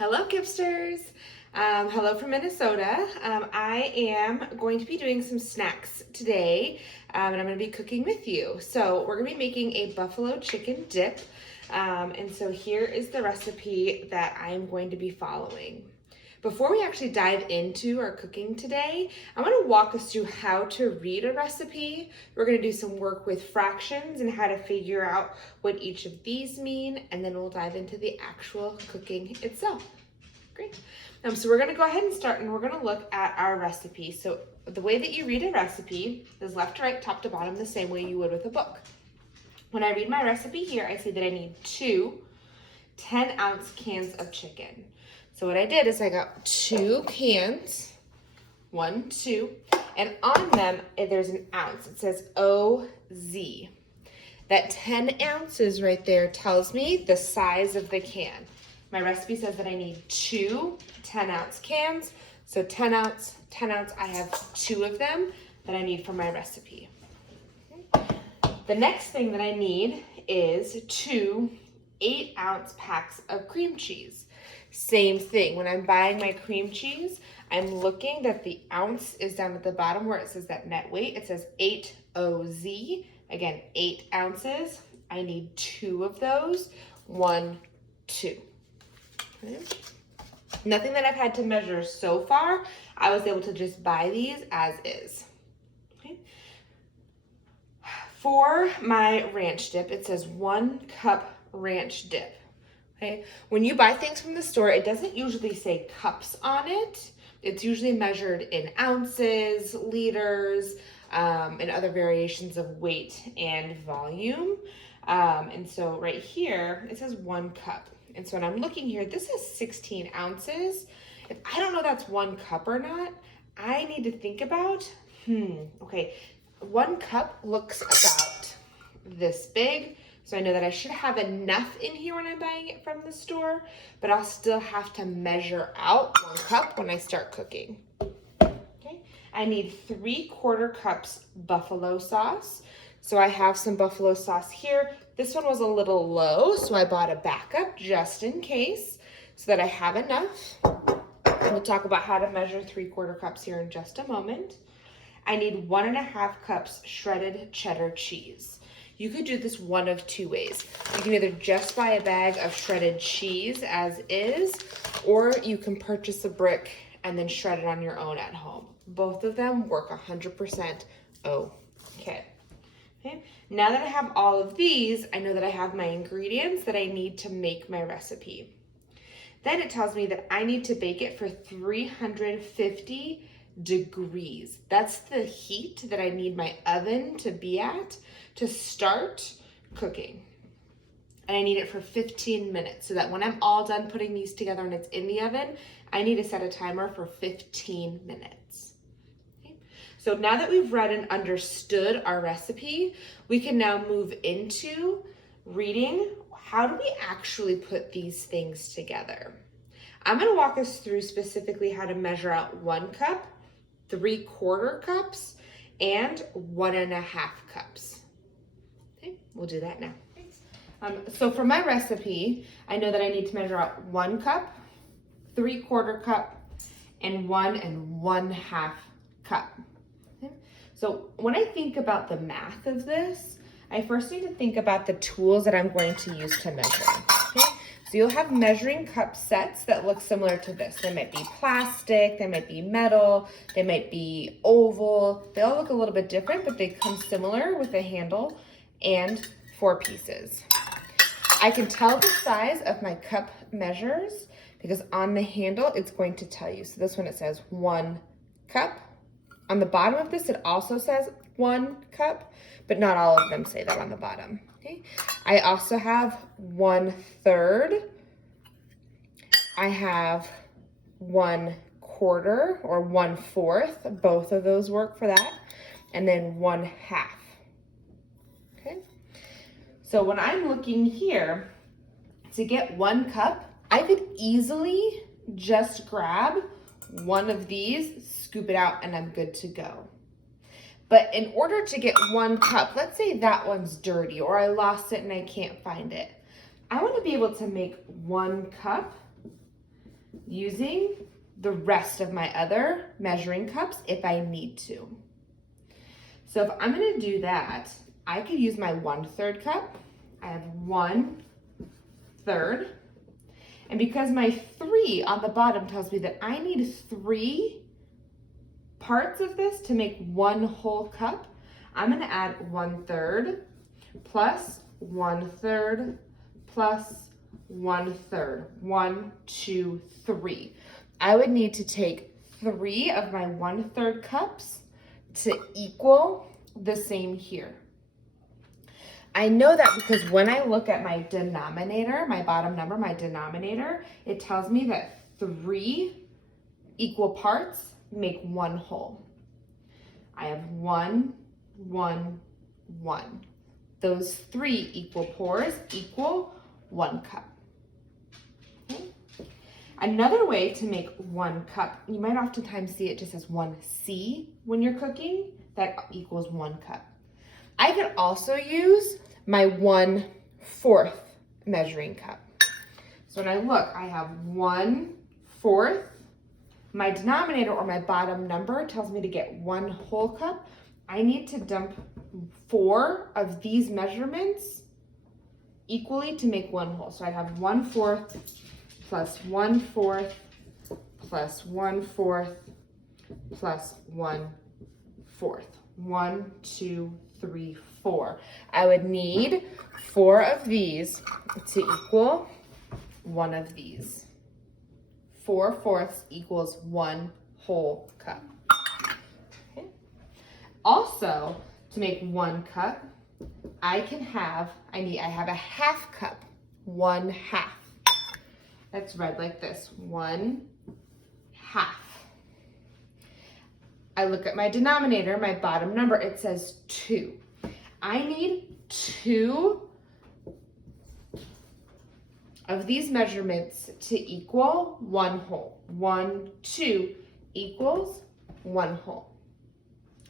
Hello, Kipsters. Hello from Minnesota. I am going to be doing some snacks today, and I'm going to be cooking with you. So we're going to be making a buffalo chicken dip, and so here is the recipe that I am going to be following. Before we actually dive into our cooking today, I want to walk us through how to read a recipe. We're going to do some work with fractions and how to figure out what each of these mean, and then we'll dive into the actual cooking itself. Great. So we're going to go ahead and start, and we're going to look at our recipe. So the way that you read a recipe is left to right, top to bottom, the same way you would with a book. When I read my recipe here, I see that I need two 10-ounce cans of chicken. So what I did is I got 2 cans, 1, 2, and on them there's an ounce. It says OZ. That 10 ounces right there tells me the size of the can. My recipe says that I need 2 10-ounce cans. So 10 ounce, I have 2 of them that I need for my recipe. Okay. The next thing that I need is 2 8-ounce packs of cream cheese. Same thing, when I'm buying my cream cheese, I'm looking that the ounce is down at the bottom where it says that net weight. It says 8 OZ, again, 8 ounces. I need 2 of those, 1, 2. Okay. Nothing that I've had to measure so far. I was able to just buy these as is. Okay. For my ranch dip, it says 1 cup ranch dip. Okay. When you buy things from the store, it doesn't usually say cups on it. It's usually measured in ounces, liters, and other variations of weight and volume. And so right here, it says 1 cup. And so when I'm looking here, this is 16 ounces. If I don't know that's 1 cup or not, I need to think about, okay, 1 cup looks about this big. So I know that I should have enough in here when I'm buying it from the store, but I'll still have to measure out 1 cup when I start cooking. Okay, I need 3/4 cups buffalo sauce. So I have some buffalo sauce here. This one was a little low, so I bought a backup just in case so that I have enough. We'll talk about how to measure 3/4 cups here in just a moment. I need 1.5 cups shredded cheddar cheese. You could do this one of 2 ways. You can either just buy a bag of shredded cheese as is, or you can purchase a brick and then shred it on your own at home. Both of them work 100% okay. Okay. Now that I have all of these, I know that I have my ingredients that I need to make my recipe. Then it tells me that I need to bake it for 350 degrees. That's the heat that I need my oven to be at to start cooking. And I need it for 15 minutes so that when I'm all done putting these together and it's in the oven, I need to set a timer for 15 minutes. Okay. So now that we've read and understood our recipe, we can now move into reading how do we actually put these things together. I'm going to walk us through specifically how to measure out 1 cup, 3/4 cups, and 1.5 cups. Okay, we'll do that now. So for my recipe, I know that I need to measure out 1 cup, 3/4 cup, and 1 1/2 cup. Okay. So when I think about the math of this, I first need to think about the tools that I'm going to use to measure. Okay. So you'll have measuring cup sets that look similar to this. They might be plastic, they might be metal, they might be oval. They all look a little bit different, but they come similar with a handle and 4 pieces. I can tell the size of my cup measures because on the handle, it's going to tell you. So this one, it says 1 cup. On the bottom of this, it also says 1 cup, but not all of them say that on the bottom. Okay. I also have 1/3. I have 1/4 or 1/4. Both of those work for that. And then 1/2. Okay. So when I'm looking here to get 1 cup, I could easily just grab one of these, scoop it out, and I'm good to go. But in order to get 1 cup, let's say that one's dirty or I lost it and I can't find it. I want to be able to make 1 cup using the rest of my other measuring cups if I need to. So if I'm gonna do that, I could use my 1/3 cup. I have 1/3. And because my 3 on the bottom tells me that I need 3 parts of this to make 1 whole cup, I'm gonna add 1/3 plus 1/3 plus 1/3. 1, 2, 3. I would need to take 3 of my 1/3 cups to equal the same here. I know that because when I look at my denominator, my bottom number, my denominator, it tells me that 3 equal parts make 1 whole. I have 1, 1, 1. Those 3 equal pours equal 1 cup. Okay. Another way to make 1 cup, you might oftentimes see it just as 1C when you're cooking, that equals 1 cup. I could also use my 1/4 measuring cup. So when I look, I have 1/4. My denominator or my bottom number tells me to get 1 whole cup. I need to dump 4 of these measurements equally to make 1 whole. So I have 1/4 plus 1/4 plus 1/4 plus 1/4. 1, 2, 3, 4. I would need 4 of these to equal 1 of these. 4/4 equals 1 whole cup. Okay. Also, to make 1 cup, I have a 1/2 cup. 1/2. That's read like this. 1/2. I look at my denominator, my bottom number, it says 2. I need 2 of these measurements to equal 1 whole. 1, 2 equals 1 whole.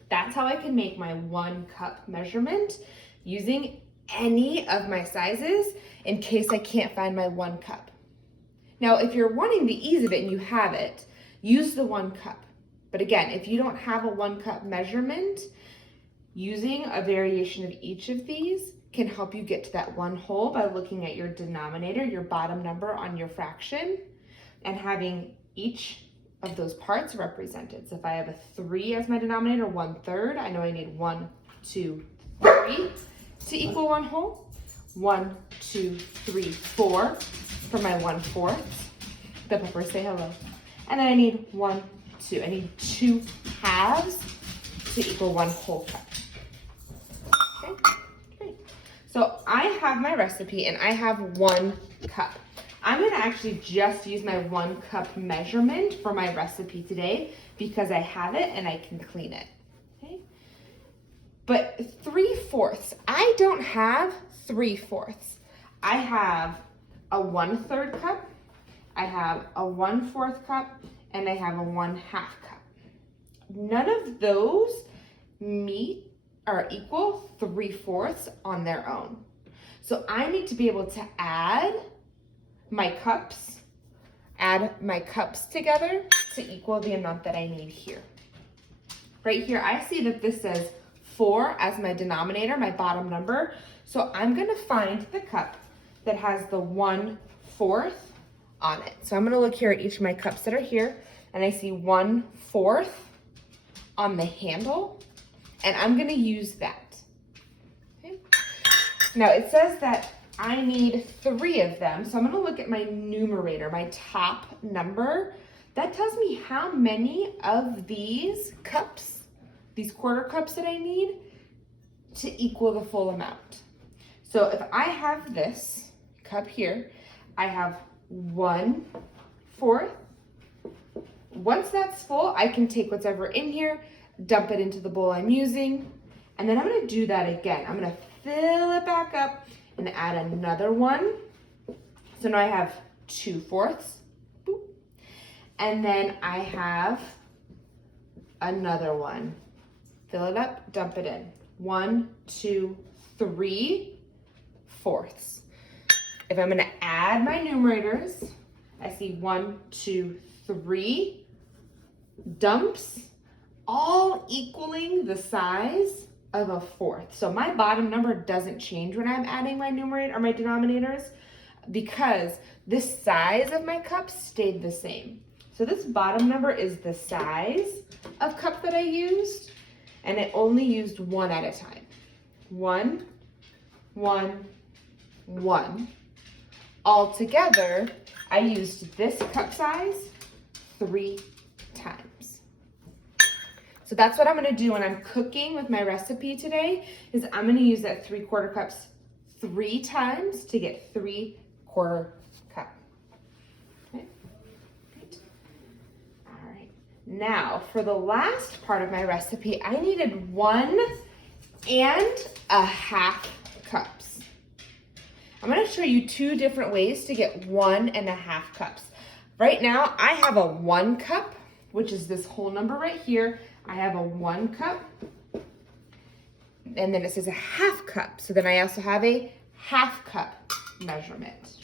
That's how I can make my 1 cup measurement using any of my sizes in case I can't find my 1 cup. Now, if you're wanting the ease of it and you have it, use the 1 cup. But again, if you don't have a 1 cup measurement, using a variation of each of these can help you get to that 1 whole by looking at your denominator, your bottom number on your fraction, and having each of those parts represented. So if I have a 3 as my denominator, 1/3, I know I need 1, 2, 3 to equal 1 whole. 1, 2, 3, 4 for my 1/4. The peppers say hello. And then I need 1, 2. I need 2 halves to equal 1 whole cup. Okay, great. So I have my recipe and I have 1 cup. I'm gonna actually just use my 1 cup measurement for my recipe today because I have it and I can clean it. Okay. But 3/4, I don't have 3/4. I have a 1/3 cup, I have a 1/4 cup, and I have a 1/2 cup. None of those meet or equal 3/4 on their own. So I need to be able to add my cups together to equal the amount that I need here. Right here, I see that this says 4 as my denominator, my bottom number. So I'm gonna find the cup that has the 1/4 on it. So I'm gonna look here at each of my cups that are here, and I see 1/4 on the handle, and I'm gonna use that. Okay. Now it says that I need 3 of them, so I'm gonna look at my numerator, my top number. That tells me how many of these cups, these 1/4 cups that I need to equal the full amount. So if I have this cup here, I have 1/4. Once that's full, I can take whatever in here, dump it into the bowl I'm using, and then I'm gonna do that again. I'm gonna fill it back up and add another 1. So now I have 2/4. Boop. And then I have another 1. Fill it up, dump it in. 1, 2, 3/4. If I'm gonna add my numerators, I see 1, 2, 3 dumps, all equaling the size of a fourth. So my bottom number doesn't change when I'm adding my numerator or my denominators because this size of my cup stayed the same. So this bottom number is the size of cup that I used, and it only used one at a time. 1, 1, 1. Altogether, I used this cup size 3 times. So that's what I'm gonna do when I'm cooking with my recipe today, is I'm gonna use that 3/4 cups 3 times to get 3/4 cup. Okay, great. All right, now for the last part of my recipe, I needed 1 1/2 cups. I'm gonna show you 2 different ways to get 1 1/2 cups. Right now, I have a 1 cup, which is this whole number right here. I have a 1 cup, and then it says a 1/2 cup. So then I also have a 1/2 cup measurement.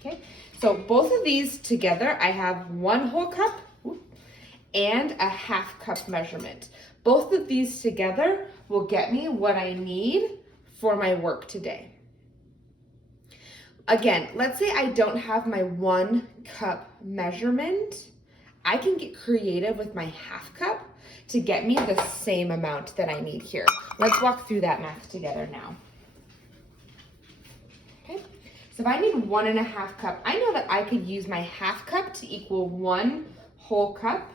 Okay, so both of these together, I have 1 whole cup and a 1/2 cup measurement. Both of these together will get me what I need for my work today. Again, let's say I don't have my 1 cup measurement. I can get creative with my 1/2 cup to get me the same amount that I need here. Let's walk through that math together now. Okay, so if I need 1 1/2 cup, I know that I could use my 1/2 cup to equal 1 whole cup,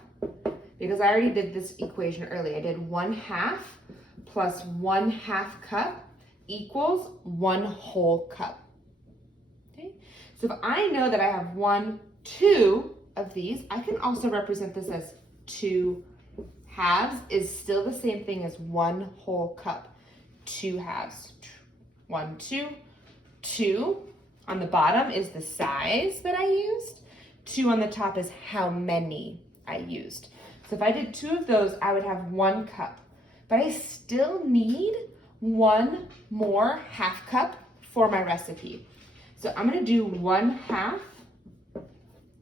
because I already did this equation earlier. I did 1/2 plus 1/2 cup equals 1 whole cup. Okay, so if I know that I have 1, 2 of these, I can also represent this as 2 halves is still the same thing as 1 whole cup. 2 halves. 1, 2, 2. On the bottom is the size that I used. 2 on the top is how many I used. So if I did 2 of those, I would have 1 cup. But I still need 1 more 1/2 cup for my recipe. So I'm gonna do 1/2,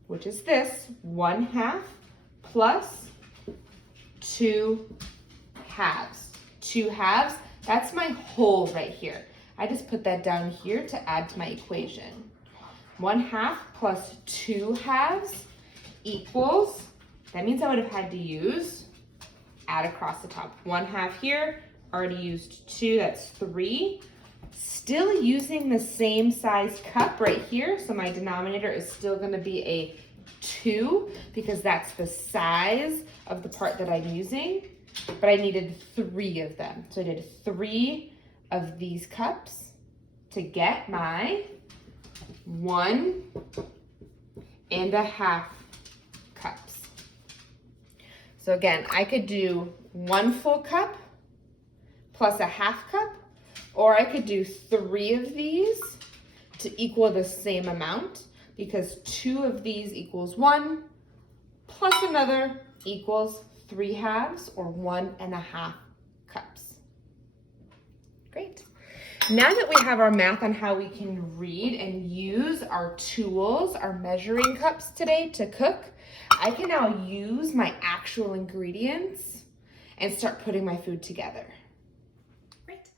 which is this, 1/2 plus 2 halves. 2 halves, that's my whole right here. I just put that down here to add to my equation. 1/2 plus 2 halves equals, that means I would have had to use, add across the top. 1/2 here, already used 2, that's 3. Still using the same size cup right here, so my denominator is still gonna be a 2 because that's the size of the part that I'm using, but I needed 3 of them. So I did 3 of these cups to get my 1 1/2 cups. So again, I could do 1 full cup plus a 1/2 cup, or I could do 3 of these to equal the same amount, because 2 of these equals 1, plus another equals 3 halves, or 1 1/2 cups. Great. Now that we have our math on how we can read and use our tools, our measuring cups today to cook, I can now use my actual ingredients and start putting my food together. Great.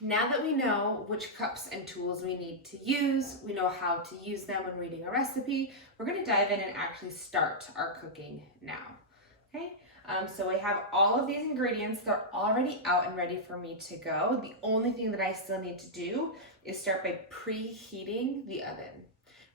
Now that we know which cups and tools we need to use, we know how to use them when reading a recipe, we're going to dive in and actually start our cooking now. Okay, so I have all of these ingredients. They're already out and ready for me to go. The only thing that I still need to do is start by preheating the oven.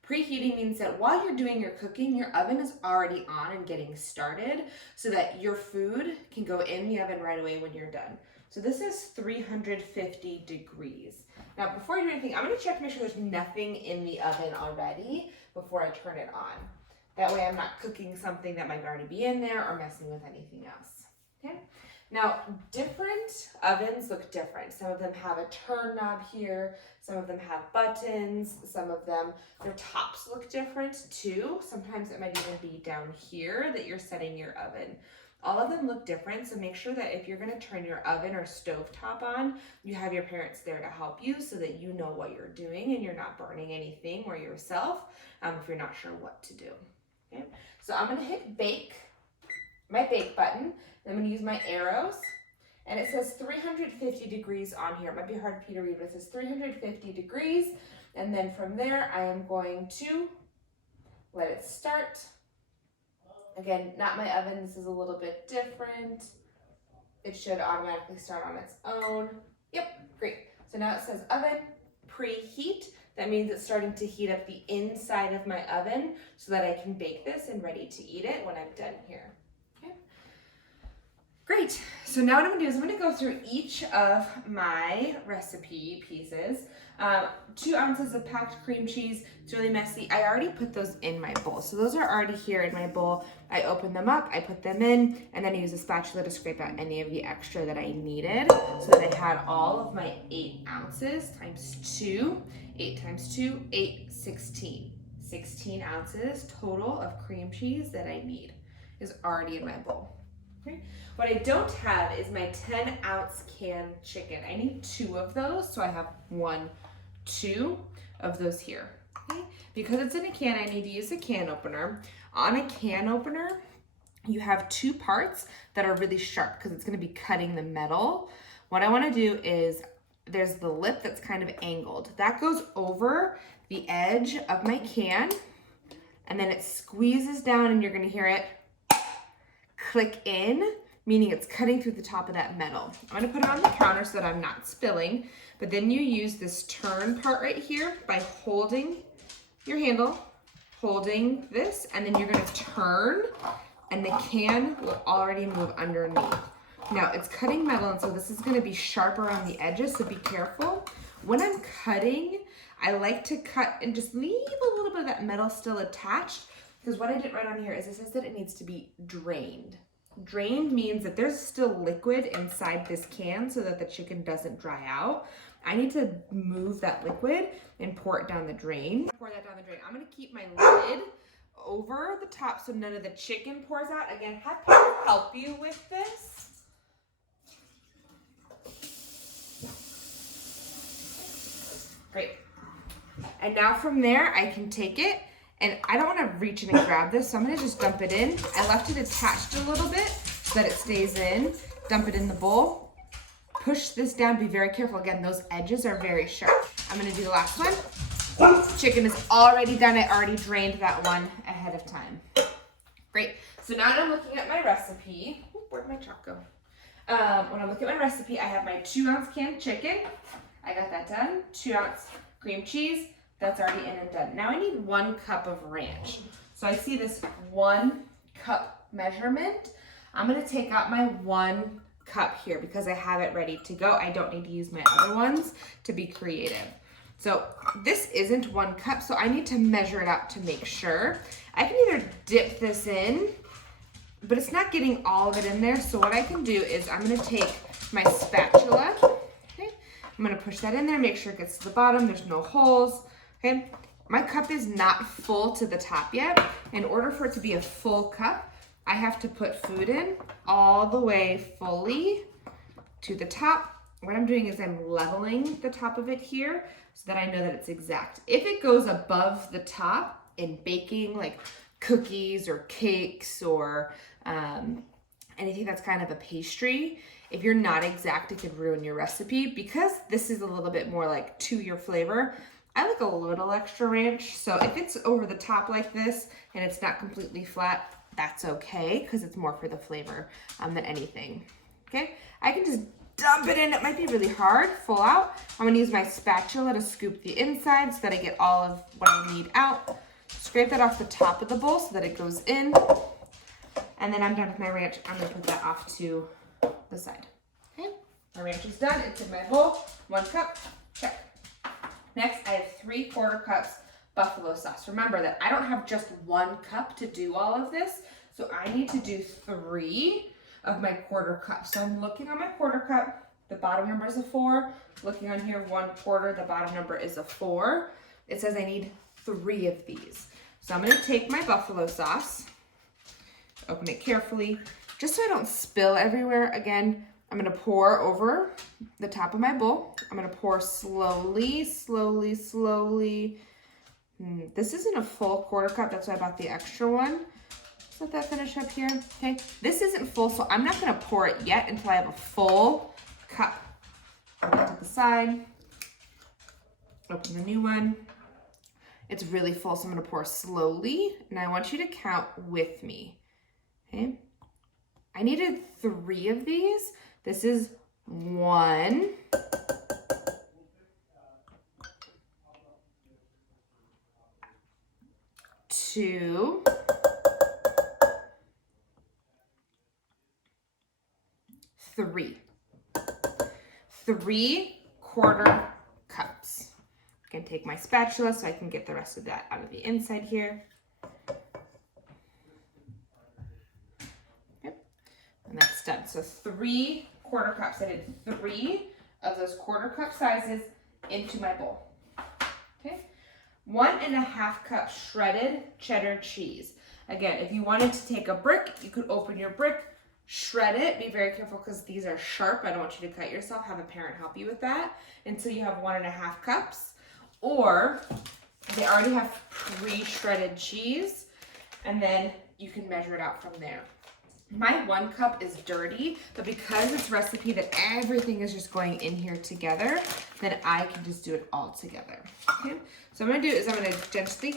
Preheating means that while you're doing your cooking, your oven is already on and getting started so that your food can go in the oven right away when you're done. So this is 350 degrees. Now, before you do anything, I'm gonna check to make sure there's nothing in the oven already before I turn it on. That way I'm not cooking something that might already be in there or messing with anything else, okay? Now, different ovens look different. Some of them have a turn knob here, some of them have buttons, some of them, their tops look different too. Sometimes it might even be down here that you're setting your oven. All of them look different, so make sure that if you're gonna turn your oven or stovetop on, you have your parents there to help you so that you know what you're doing and you're not burning anything or yourself if you're not sure what to do. Okay, so I'm gonna hit bake, my bake button. I'm gonna use my arrows, and it says 350 degrees on here. It might be hard for you to read, but it says 350 degrees. And then from there, I am going to let it start. Again, not my oven, this is a little bit different. It should automatically start on its own. Yep, great. So now it says oven, preheat. That means it's starting to heat up the inside of my oven so that I can bake this and ready to eat it when I'm done here. Okay. Great. So now what I'm gonna do is I'm gonna go through each of my recipe pieces. 2 ounces of packed cream cheese. It's really messy. I already put those in my bowl. So those are already here in my bowl. I open them up, I put them in, and then I use a spatula to scrape out any of the extra that I needed so that I had all of my 8 ounces times 2. 8 times 2, 8, 16. 16 ounces total of cream cheese that I need is already in my bowl. Okay. What I don't have is my 10-ounce canned chicken. I need 2 of those, so I have 1, 2 of those here. Okay. Because it's in a can, I need to use a can opener. On a can opener, you have 2 parts that are really sharp because it's going to be cutting the metal. What I want to do is there's the lip that's kind of angled. That goes over the edge of my can, and then it squeezes down, and you're going to hear it click in, meaning it's cutting through the top of that metal. I'm going to put it on the counter so that I'm not spilling, but then you use this turn part right here by holding your handle, holding this, and then you're going to turn, and the can will already move underneath. Now it's cutting metal, and so this is going to be sharp around the edges, so be careful. When I'm cutting, I like to cut and just leave a little bit of that metal still attached, because what I didn't write on here is it says that it needs to be drained. Drained means that there's still liquid inside this can so that the chicken doesn't dry out. I need to move that liquid and pour it down the drain. Pour that down the drain. I'm going to keep my lid over the top so none of the chicken pours out. Again, have people help you with this. Great. And now from there, I can take it, and I don't want to reach in and grab this, so I'm going to just dump it in. I left it attached a little bit so that it stays in. Dump it in the bowl. Push this down. Be very careful. Again, those edges are very sharp. I'm going to do the last one. Chicken is already done. I already drained that one ahead of time. Great. So now that I'm looking at my recipe, where'd my chalk go? When I'm looking at my recipe, I have my 2-ounce canned chicken. I got that done. 2-ounce cream cheese. That's already in and done. Now I need 1 cup of ranch. So I see this 1 cup measurement. I'm going to take out my 1 cup here because I have it ready to go. I don't need to use my other ones to be creative. So this isn't 1 cup, so I need to measure it out to make sure. I can either dip this in, but it's not getting all of it in there. So what I can do is I'm going to take my spatula. Okay, I'm going to push that in there, make sure it gets to the bottom. There's no holes. Okay, my cup is not full to the top yet. In order for it to be a full cup, I have to put food in all the way fully to the top. What I'm doing is I'm leveling the top of it here so that I know that it's exact. If it goes above the top in baking, like cookies or cakes or anything that's kind of a pastry, if you're not exact, it could ruin your recipe. Because this is a little bit more like to your flavor, I like a little extra ranch. So if it's over the top like this and it's not completely flat, that's okay, because it's more for the flavor than anything. Okay, I can just dump it in. It might be really hard, full out. I'm gonna use my spatula to scoop the inside so that I get all of what I need out. Scrape that off the top of the bowl so that it goes in. And then I'm done with my ranch. I'm gonna put that off to the side. Okay, my ranch is done. It's in my bowl. 1 cup, check. Next, I have 3/4 cups buffalo sauce. Remember that I don't have just 1 cup to do all of this, so I need to do 3 of my 1/4 cup. So I'm looking on my 1/4 cup, the bottom number is a 4. Looking on here, 1/4, the bottom number is a 4. It says I need 3 of these. So I'm gonna take my buffalo sauce, open it carefully, just so I don't spill everywhere. Again, I'm gonna pour over the top of my bowl. I'm gonna pour slowly, slowly, slowly. This isn't a full quarter cup, that's why I bought the extra one. Just let that finish up here, okay? This isn't full, so I'm not gonna pour it yet until I have a full cup. Put that to the side. Open the new one. It's really full, so I'm gonna pour slowly, and I want you to count with me, okay? I needed 3 of these. This is 1, 2, 3. 3 quarter cups. I'm gonna take my spatula so I can get the rest of that out of the inside here. Okay. And that's done. So 3 quarter cups. I did 3 of those quarter cup sizes into my bowl. Okay. 1.5 cups shredded cheddar cheese. Again, if you wanted to take a brick, you could open your brick, shred it. Be very careful because these are sharp. I don't want you to cut yourself. Have a parent help you with that until you have 1.5 cups. Or they already have pre-shredded cheese, and then you can measure it out from there. My 1 cup is dirty, but because it's recipe that everything is just going in here together, then I can just do it all together. Okay? So what I'm gonna do is I'm gonna gently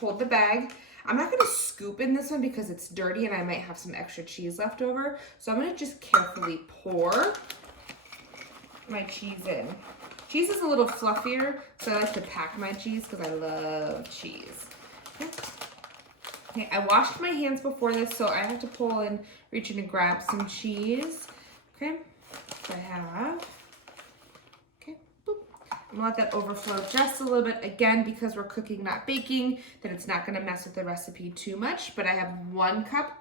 hold the bag. I'm not gonna scoop in this one because it's dirty and I might have some extra cheese left over. So I'm gonna just carefully pour my cheese in. Cheese is a little fluffier, so I like to pack my cheese because I love cheese. Okay. Okay, I washed my hands before this, so I have to pull and reach in and grab some cheese. Okay, so I have, okay, boop. I'm gonna let that overflow just a little bit. Again, because we're cooking, not baking, then it's not gonna mess with the recipe too much, but I have 1 cup.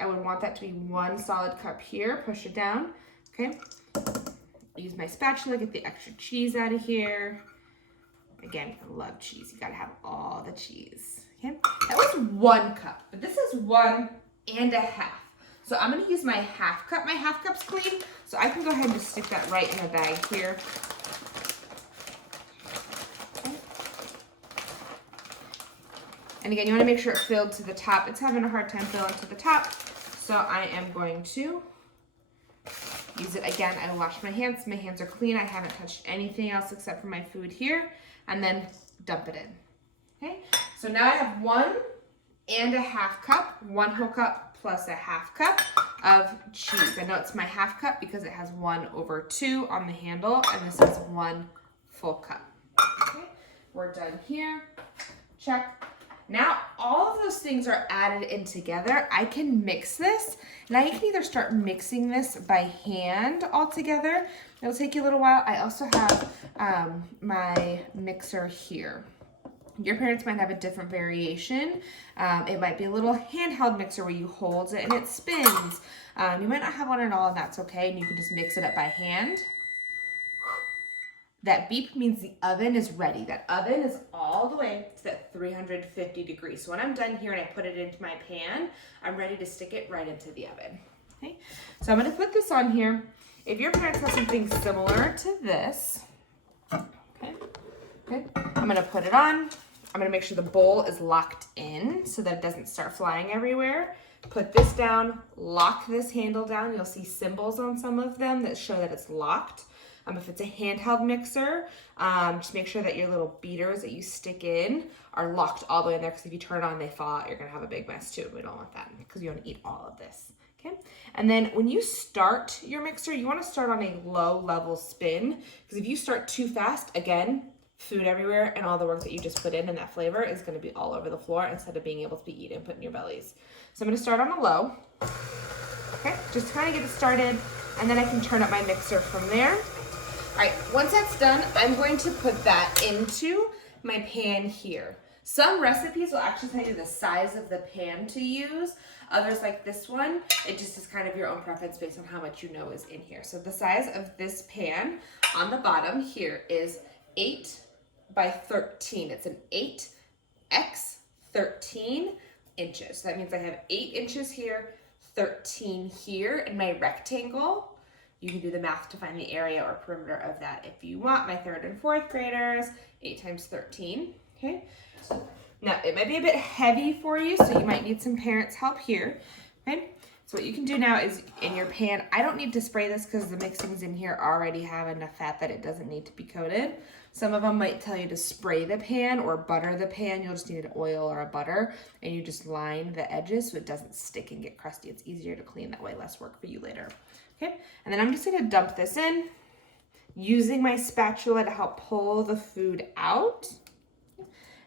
I would want that to be 1 solid cup here. Push it down, okay? Use my spatula, get the extra cheese out of here. Again, I love cheese. You gotta have all the cheese. Okay, that was 1 cup, but this is 1.5. So I'm gonna use my 1/2 cup. My 1/2 cup's clean, so I can go ahead and just stick that right in the bag here. Okay. And again, you wanna make sure it filled to the top. It's having a hard time filling to the top, so I am going to use it again. I washed my hands. My hands are clean. I haven't touched anything else except for my food here. And then dump it in. Okay, so now I have 1.5 cup, 1 whole cup plus a 1/2 cup of cheese. I know it's my 1/2 cup because it has 1/2 on the handle, and this is 1 full cup. Okay, we're done here. Check. Now all of those things are added in together. I can mix this. Now you can either start mixing this by hand all together. It'll take you a little while. I also have my mixer here. Your parents might have a different variation. It might be a little handheld mixer where you hold it and it spins. You might not have one at all, and that's okay. And you can just mix it up by hand. That beep means the oven is ready. That oven is all the way to that 350 degrees. So when I'm done here and I put it into my pan, I'm ready to stick it right into the oven. Okay, so I'm gonna put this on here. If your parents have something similar to this, okay, I'm gonna put it on. I'm gonna make sure the bowl is locked in so that it doesn't start flying everywhere. Put this down, lock this handle down. You'll see symbols on some of them that show that it's locked. If it's a handheld mixer, just make sure that your little beaters that you stick in are locked all the way in there, because if you turn it on, they fall out. You're gonna have a big mess too. We don't want that because you wanna eat all of this, okay? And then when you start your mixer, you wanna start on a low level spin, because if you start too fast, again, food everywhere and all the work that you just put in and that flavor is gonna be all over the floor instead of being able to be eaten, put in your bellies. So I'm gonna start on a low, okay? Just to kind of get it started, and then I can turn up my mixer from there. All right, once that's done, I'm going to put that into my pan here. Some recipes will actually tell you the size of the pan to use. Others, like this one, it just is kind of your own preference based on how much you know is in here. So the size of this pan on the bottom here is 8 by 13. It's an 8x 13 inches. So that means I have 8 inches here, 13 here in my rectangle. You can do the math to find the area or perimeter of that if you want. My 3rd and 4th graders, 8 times 13, okay? Now, it might be a bit heavy for you, so you might need some parents' help here, okay? So what you can do now is in your pan, I don't need to spray this because the mixings in here already have enough fat that it doesn't need to be coated. Some of them might tell you to spray the pan or butter the pan. You'll just need an oil or a butter, and you just line the edges so it doesn't stick and get crusty. It's easier to clean that way, less work for you later. Okay, and then I'm just gonna dump this in using my spatula to help pull the food out.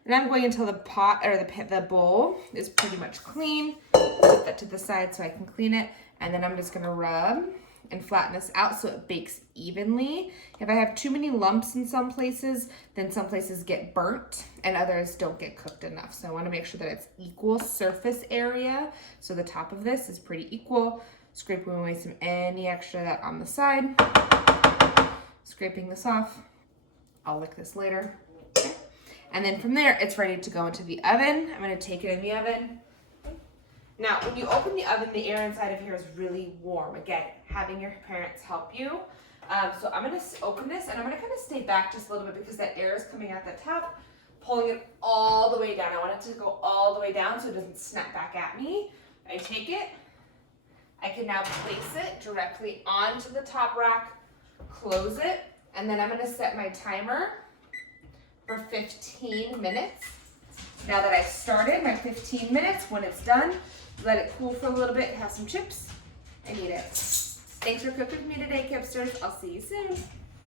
And I'm going until the pot or the bowl is pretty much clean. Put that to the side so I can clean it. And then I'm just gonna rub and flatten this out so it bakes evenly. If I have too many lumps in some places, then some places get burnt and others don't get cooked enough. So I wanna make sure that it's equal surface area. So the top of this is pretty equal. Scraping away any extra that on the side. Scraping this off. I'll lick this later. Okay. And then from there, it's ready to go into the oven. I'm gonna take it in the oven. Now, when you open the oven, the air inside of here is really warm. Again, having your parents help you. So I'm gonna open this and I'm gonna kind of stay back just a little bit because that air is coming out the top, pulling it all the way down. I want it to go all the way down so it doesn't snap back at me. I take it, I can now place it directly onto the top rack, close it, and then I'm gonna set my timer for 15 minutes. Now that I've started my 15 minutes, when it's done, let it cool for a little bit, have some chips, and eat it. Thanks for cooking with me today, Kipsters. I'll see you soon.